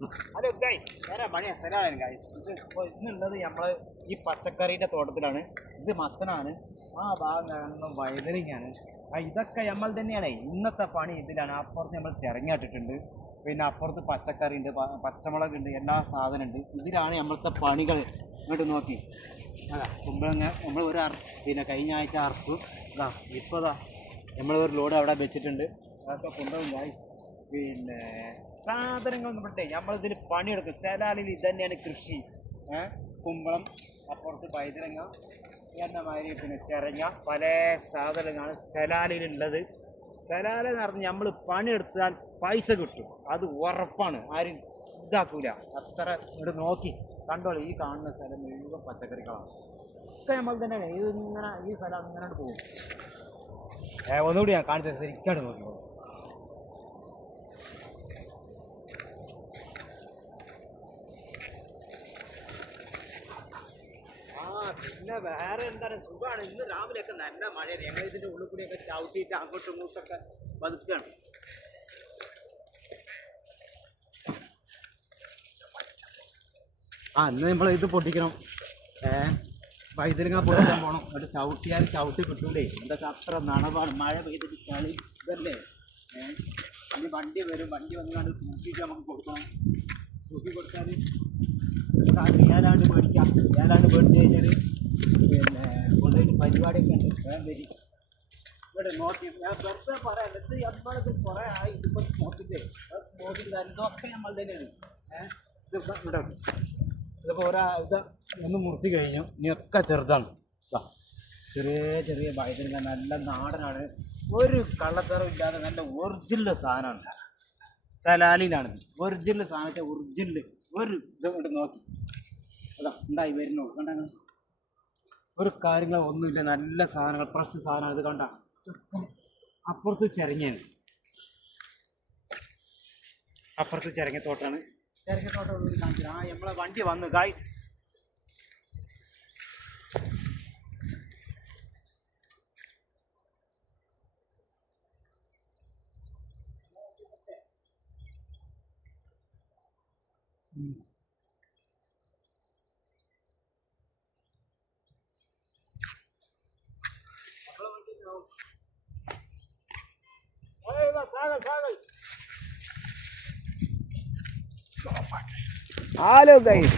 Hello guys, നേരെ മണിയാ സ്ഥലമാണ് guys. ഇന്നുള്ളത് നമ്മള് ഈ പച്ചക്കറിയുടെ തോട്ടത്തിലാണ്. ഇത് മത്തനാണ്, ആ ഭാഗം കാണുന്ന വഴുതനങ്ങയാണ്. ഇതൊക്കെ നമ്മൾ തന്നെയാണ് ഇന്നത്തെ പണി. ഇതിലാണ്. അപ്പുറത്ത് നമ്മൾ ചിരങ്ങിട്ടിട്ടുണ്ട്, പിന്നെ അപ്പുറത്ത് പച്ചക്കറി ഉണ്ട്, പച്ചമുളക് ഉണ്ട്, എല്ലാ സാധനം ഉണ്ട്. ഇതിലാണ് നമ്മളത്തെ പണികൾ. ഇങ്ങോട്ട് നോക്കി, അതാ കുമ്പളങ്ങ നമ്മൾ പിന്നെ കഴിഞ്ഞ ആഴ്ച അറുപ്പ്. ഇതാ ഇപ്പോൾ നമ്മൾ ഒരു ലോഡ് അവിടെ വെച്ചിട്ടുണ്ട്. അതൊക്കെ കൊണ്ടുപോകും ഗൈസ്. പിന്നെ സാധനങ്ങളൊന്നും വിട്ടേ നമ്മളിതിൽ പണിയെടുക്കും. സലാലിൽ ഇത് തന്നെയാണ് കൃഷി. കുമ്പളം, അപ്പുറത്ത് വഴുതനങ്ങ, എന്നമാതിരി പിന്നെ ചിരങ്ങ, പല സാധനങ്ങളാണ് സലാലിലുള്ളത്. സലാലെന്ന് പറഞ്ഞാൽ നമ്മൾ പണിയെടുത്താൽ പൈസ കിട്ടും, അത് ഉറപ്പാണ്. ആരും ഇതാക്കൂല. അത്ര ഇവിടെ നോക്കി കണ്ടോളൂ. ഈ കാണുന്ന സ്ഥലം മുഴുവൻ പച്ചക്കറികളാണ്. ഒക്കെ നമ്മൾ തന്നെയാണ്. ഇതിങ്ങനെ ഈ സ്ഥലം അങ്ങനെ പോകും. ഒന്നുകൂടി ഞാൻ കാണിച്ചത് ശരിക്കാണ് നോക്കിക്കോളൂ. പിന്നെ വേറെ എന്താണ്, സുഖമാണ്. ഇന്ന് രാവിലെയൊക്കെ നല്ല മഴയാണ്. ഞങ്ങൾ ഇതിൻ്റെ ഉള്ളിൽ കൂടിയൊക്കെ ചവിട്ടിയിട്ട് അങ്ങോട്ടും ഇങ്ങോട്ടൊക്കെ പതുക്കുകയാണ്. ഇന്ന് നമ്മൾ ഇത് പൊട്ടിക്കണം. വൈദ്യുതിങ്ങ പൊട്ടിക്കാൻ പോകണം. എന്നിട്ട് ചവിട്ടിയാൽ ചവിട്ടി കിട്ടൂലേ. എന്തൊക്കെ അത്ര നനവാണ്. മഴ പെയ്തിട്ട് കളി ഇതല്ലേ. ഇനി വണ്ടി വരും, വണ്ടി വന്നുകൊണ്ട് തൂക്കിയിട്ട് നമുക്ക് കൊടുക്കണം. തൂക്കി കൊടുത്താൽ ഏതാണ്ട് മേടിക്കാം. ഏതാണ്ട് മേടിച്ച് കഴിഞ്ഞാൽ പിന്നെ കൊണ്ടുപോയിട്ട് പരിപാടിയൊക്കെ ഉണ്ട്. വേഗം വരി. ഇവിടെ നോക്കി ഞാൻ വെറുതെ പറയാം. ഇത് നമ്മളിത് കുറേ ആയി ഇതിപ്പോൾ നോക്കിയിട്ട് ഇതൊക്കെ നമ്മൾ തന്നെയാണ്. ഇത് ഇവിടെ ഇതിപ്പോൾ ഇത് ഒന്ന് മുറിച്ച് കഴിഞ്ഞു. ഇനിയൊക്കെ ചെറുതാണ്. ചെറിയ ചെറിയ വഴുതനങ്ങ, നല്ല നാടനാണ്. ഒരു കള്ളത്തരം ഇല്ലാതെ നല്ല ഒറിജിനൽ സാധനമാണ്. സലാലിലാണ് ഒറിജിനൽ സാധനത്തെ. ഒറിജിനൽ ഒരു ഇത് കൊണ്ട് നോക്കി അതാ ഉണ്ടായി വരുന്നുള്ളൂ. കണ്ട ഒരു കാര്യങ്ങളോ ഒന്നുമില്ല. നല്ല സാധനങ്ങൾ, ഫ്രഷ് സാധനങ്ങൾ. ഇത് കണ്ട അപ്പുറത്ത് ചിരങ്ങയാണ്. അപ്പുറത്ത് ചിരങ്ങത്തോട്ടാണ്. ചിരങ്ങത്തോട്ടം കാണിച്ചില്ല. നമ്മളെ വണ്ടി വന്നു ഗായ്സ്. Hello guys,